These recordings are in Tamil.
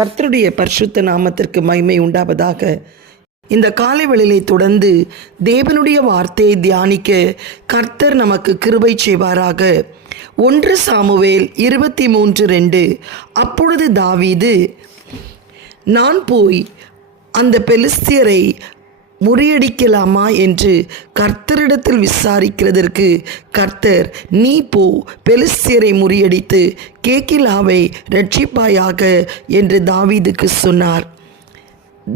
கர்த்தருடைய பரிசுத்த நாமத்திற்கு மகிமை உண்டாவதாக. இந்த காலை வேளையிலே தொடர்ந்து தேவனுடைய வார்த்தையை தியானிக்க கர்த்தர் நமக்கு கிருபை செய்வாராக. ஒன்று சாமுவேல் இருபத்தி மூன்று ரெண்டு. அப்பொழுது தாவீது நான் போய் அந்த பெலிஸ்தியரை முறியடிக்கலாமா என்று கர்த்தரிடத்தில் விசாரிக்கிறதற்கு கர்த்தர் நீ போ பெலிஸ்தியரை முறியடித்து கேக்கிலாவை ரட்சிப்பாயாக என்று தாவீதுக்கு சொன்னார்.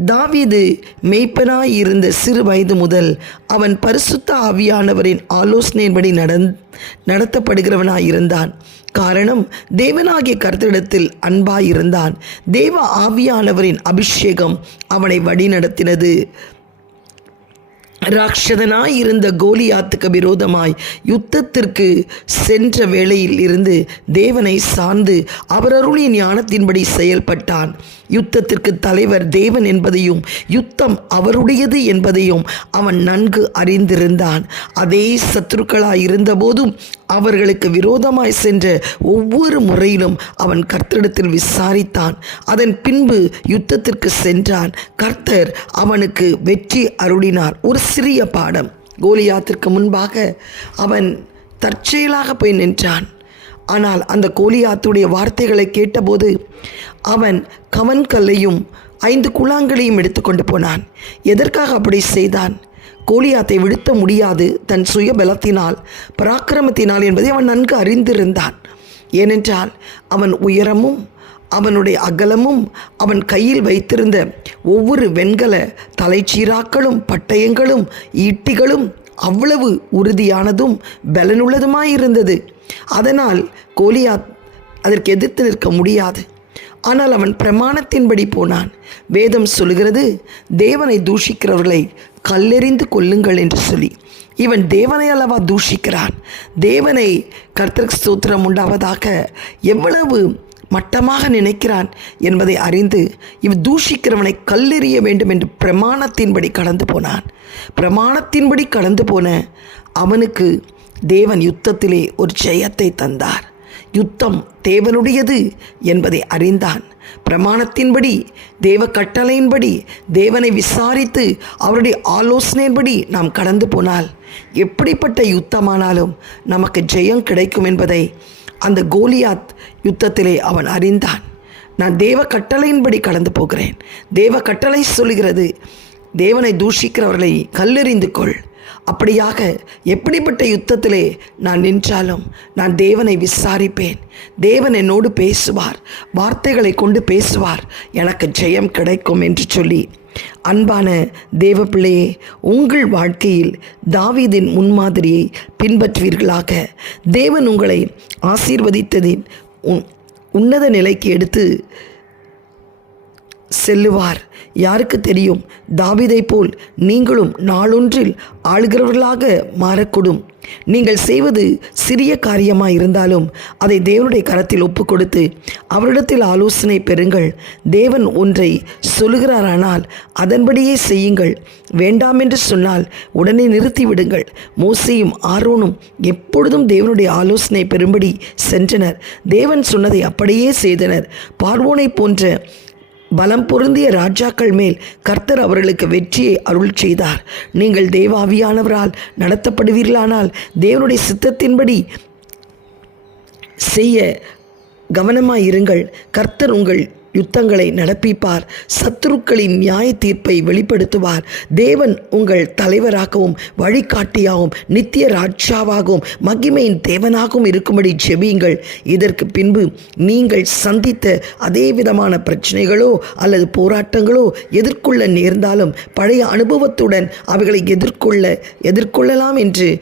தாவீது மெய்ப்பனாய் இருந்த சிறு வயது முதல் அவன் பரிசுத்த ஆவியானவரின் ஆலோசனையின்படி நடந் நடத்தப்படுகிறவனாயிருந்தான் காரணம் தேவனாகிய கர்த்தரிடத்தில் அன்பாயிருந்தான் தேவ ஆவியானவரின் அபிஷேகம் அவனை வழிநடத்தினது. ராட்சதனாய் இருந்த கோலியாத்துக்கு விரோதமாய் யுத்தத்திற்கு சென்ற வேளையில் இருந்து தேவனை சார்ந்து அவர் அருளிய ஞானத்தின்படி செயல்பட்டான். யுத்தத்திற்கு தலைவர் தேவன் என்பதையும் யுத்தம் அவருடையது என்பதையும் அவன் நன்கு அறிந்திருந்தான். அதே சத்துருக்களாய் இருந்தபோதும் அவர்களுக்கு விரோதமாய் சென்ற ஒவ்வொரு முறையிலும் அவன் கர்த்தரிடத்தில் விசாரித்தான். அதன் பின்பு யுத்தத்திற்கு சென்றான். கர்த்தர் அவனுக்கு வெற்றி அருளினார். ஒரு சிறிய பாடம். கோலியாத்திற்கு முன்பாக அவன் தற்செயலாக போய் நின்றான். ஆனால் அந்த கோலியாத்துடைய வார்த்தைகளை கேட்டபோது அவன் கவன்கல்லையும் ஐந்து குழாங்களையும் எடுத்துக்கொண்டு போனான். எதற்காக அப்படி செய்தான்? கோலியாத்தை விழுத்த முடியாது. தன் சுய பலத்தினால் பராக்கிரமத்தினால் என்பதை அவன் நன்கு அறிந்திருந்தான். ஏனென்றால் அவன் உயரமும் அவனுடைய அகலமும் அவன் கையில் வைத்திருந்த ஒவ்வொரு வெண்கல தலைச்சீராக்களும் பட்டயங்களும் ஈட்டிகளும் அவ்வளவு உறுதியானதும் பலனுள்ளதுமாயிருந்தது. அதனால் கோலியாத் அதற்கு எதிர்த்து நிற்க முடியாது. ஆனால் அவன் பிரமாணத்தின்படி போனான். வேதம் சொல்கிறது தேவனை தூஷிக்கிறவர்களை கல்லெறிந்து கொல்லுங்கள் என்று சொல்லி. இவன் தேவனை அல்லவா தூஷிக்கிறான்? தேவனை கர்த்தருக்கு ஸ்தோத்திரம் உண்டாவதாக எவ்வளவு மட்டமாக நினைக்கிறான் என்பதை அறிந்து இவன் தூஷிக்கிறவனை கல்லெறிய வேண்டும் என்று பிரமாணத்தின்படி கடந்து போனான். பிரமாணத்தின்படி கடந்து போன அவனுக்கு தேவன் யுத்தத்திலே ஒரு ஜெயத்தை தந்தார். யுத்தம் தேவனுடையது என்பதை அறிந்தான். பிரமாணத்தின்படி தேவ கட்டளையின்படி தேவனை விசாரித்து அவருடைய ஆலோசனையின்படி நாம் கடந்து போனால் எப்படிப்பட்ட யுத்தமானாலும் நமக்கு ஜெயம் கிடைக்கும் என்பதை அந்த கோலியாத் யுத்தத்திலே அவன் அறிந்தான். நான் தேவ கட்டளையின்படி கடந்து போகிறேன். தேவ கட்டளை சொல்கிறது தேவனை தூஷிக்கிறவர்களை கல்லெறிந்து கொள். அப்படியாக எப்படிப்பட்ட யுத்தத்திலே நான் நின்றாலும் நான் தேவனை விசாரிப்பேன். தேவன் என்னோடு பேசுவார். வார்த்தைகளை கொண்டு பேசுவார். எனக்கு ஜெயம் கிடைக்கும் என்று சொல்லி. அன்பான தேவ பிள்ளையே உங்கள் வாழ்க்கையில் தாவீதின் முன்மாதிரியை பின்பற்றுவீர்களாக. தேவன் உங்களை ஆசீர்வதித்ததின் உன் உன்னத நிலைக்கு எடுத்து செல்லுவார். யாருக்கு தெரியும்? தாவிதை போல் நீங்களும் நாளொன்றில் ஆளுகிறவர்களாக மாறக்கூடும். நீங்கள் செய்வது சிறிய காரியமாக இருந்தாலும் அதை தேவனுடைய கரத்தில் ஒப்பு கொடுத்து அவரிடத்தில் ஆலோசனை பெறுங்கள். தேவன் ஒன்றை சொல்லுகிறாரானால் அதன்படியே செய்யுங்கள். வேண்டாம் என்று சொன்னால் உடனே நிறுத்திவிடுங்கள். மோசையும் ஆரோனும் எப்பொழுதும் தேவனுடைய ஆலோசனை பெறும்படி சென்றனர். தேவன் சொன்னதை அப்படியே செய்தனர். பார்வோனை போன்ற பலம் பொருந்திய ராஜாக்கள் மேல் கர்த்தர் அவர்களுக்கு வெற்றியை அருள் செய்தார். நீங்கள் தேவாவியானவரால் நடத்தப்படுவீர்களானால் தேவனுடைய சித்தத்தின்படி செய்ய கவனமாய் இருங்கள் கர்த்தர் உங்கள் யுத்தங்களை நடப்பிப்பார். சத்துருக்களின் நியாய தீர்ப்பை வெளிப்படுத்துவார். தேவன் உங்கள் தலைவராகவும் வழிகாட்டியாகவும் நித்திய ராஜாவாகவும் மகிமையின் தேவனாகவும் இருக்கும்படி ஜெபியுங்கள். இதற்கு பின்பு நீங்கள் சந்தித்த அதே விதமான பிரச்சனைகளோ அல்லது போராட்டங்களோ எதிர்கொள்ள நேர்ந்தாலும் பழைய அனுபவத்துடன் அவைகளை எதிர்கொள்ள எதிர்கொள்ளலாம் என்று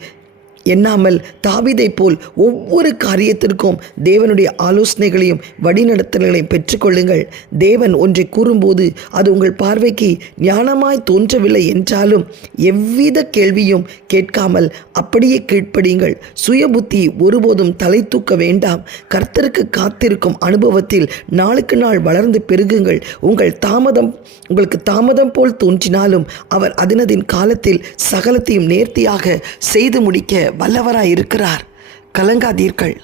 எண்ணாமல் தாவிதை போல் ஒவ்வொரு காரியத்திற்கும் தேவனுடைய ஆலோசனைகளையும் வழிநடத்தல்களையும் பெற்றுக்கொள்ளுங்கள். தேவன் ஒன்றை கூறும்போது அது உங்கள் பார்வைக்கு ஞானமாய் தோன்றவில்லை என்றாலும் எவ்வித கேள்வியும் கேட்காமல் அப்படியே கீழ்ப்படியுங்கள். சுய புத்தி ஒருபோதும் தலை தூக்க வேண்டாம். கர்த்தருக்கு காத்திருக்கும் அனுபவத்தில் நாளுக்கு நாள் வளர்ந்து பெருகுங்கள். உங்கள் தாமதம் உங்களுக்கு தாமதம் போல் தோன்றினாலும் அவர் அதினதின் காலத்தில் சகலத்தையும் நேர்த்தியாக செய்து முடிக்க வல்லவராய் இருக்கிறார். கலங்காதீர்கள்.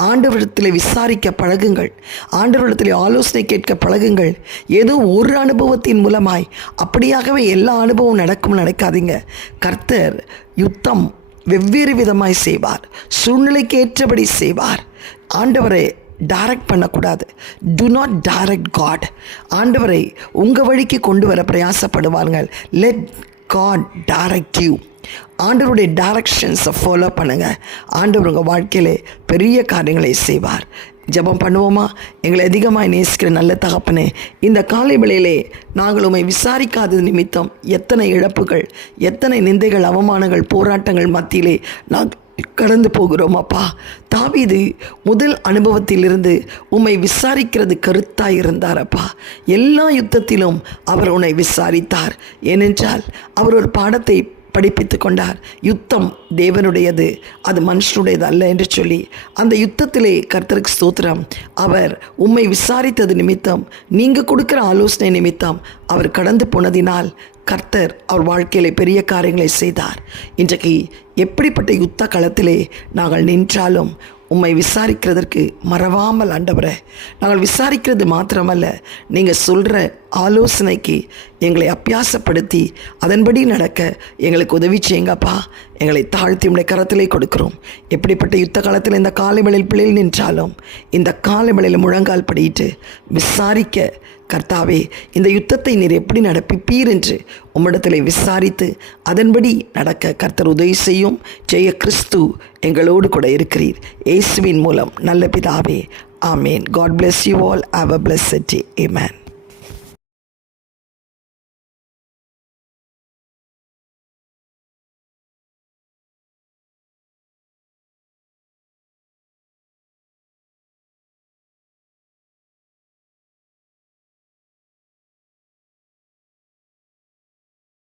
ஆண்டவரிடத்தில் விசாரிக்க பழகுங்கள். ஆண்டவரிடத்தில் ஆலோசனை கேட்க பழகுங்கள். ஏதோ ஒரு அனுபவத்தின் மூலமாய். அப்படியாகவே எல்லா அனுபவம் நடக்கும் நடக்காதீங்க கர்த்தர் யுத்தம் வெவ்வேறு விதமாய் செய்வார். சூழ்நிலைக்கு ஏற்றபடி செய்வார். ஆண்டவரை டைரக்ட் பண்ணக்கூடாது. டு நாட் டைரக்ட் காட் ஆண்டவரை உங்கள் வழிக்கு கொண்டு வர பிரயாசப்படுவார்கள். லெட் காட் டைரக்ட் யூ ஆண்டவருடைய டைரக்ஷன்ஸை ஃபாலோ பண்ணுங்கள் ஆண்டவர் உங்கள் வாழ்க்கையிலே பெரிய காரியங்களை செய்வார். ஜெபம் பண்ணுவோமா? எங்களை அதிகமாக நேசிக்கிற நல்ல தகப்பனே இந்த காலை வேளையிலே நாங்கள் உம்மை விசாரிக்காதது நிமித்தம் எத்தனை இழப்புகள் எத்தனை நிந்தைகள் அவமானங்கள் போராட்டங்கள் மத்தியிலே நாங்கள் கடந்து போகிறோம் அப்பா. தாவிது முதல் அனுபவத்திலிருந்து உம்மை விசாரிக்கிறது கருத்தாக இருந்தார் அப்பா. எல்லா யுத்தத்திலும் அவர் உன்னை விசாரித்தார். ஏனென்றால் அவர் ஒரு பாடத்தை படிப்பித்து கொண்டார் யுத்தம் தேவனுடையது அது மனுஷனுடையது அல்ல என்று சொல்லி அந்த யுத்தத்திலே கர்த்தருக்கு ஸ்தோத்திரம். அவர் உம்மை விசாரித்தது நிமித்தம் நீங்கள் கொடுக்குற ஆலோசனை நிமித்தம் அவர் கடந்து போனதினால் கர்த்தர் அவர் வாழ்க்கையில் பெரிய காரியங்களை செய்தார். இன்றைக்கு எப்படிப்பட்ட யுத்த களத்திலே நாங்கள் நின்றாலும் உம்மை விசாரிக்கிறதற்கு மறவாமல் ஆண்டவரே நாங்கள் விசாரிக்கிறது மாத்திரமல்ல நீங்கள் சொல்கிற ஆலோசனைக்கு எங்களை அப்பியாசப்படுத்தி அதன்படி நடக்க எங்களுக்கு உதவி செய்யுங்கப்பா. எங்களை தாழ்த்தி உடைய கரத்திலே கொடுக்கிறோம். எப்படிப்பட்ட யுத்த காலத்தில் இந்த காலைமலையில் பிள்ளையில் நின்றாலும் இந்த காலைமலையில் முழங்கால் படிட்டு விசாரிக்க கர்த்தாவே இந்த யுத்தத்தை நீர் எப்படி நடப்பிப்பீர் என்று உம்மிடத்தில் விசாரித்து அதன்படி நடக்க கர்த்தர் உதவி செய்யும். ஜெய கிறிஸ்து எங்களோடு கூட இருக்கிறீர். இயேசுவின் மூலம் நல்ல பிதாவே ஆமேன். God bless you all have a blessed day. Man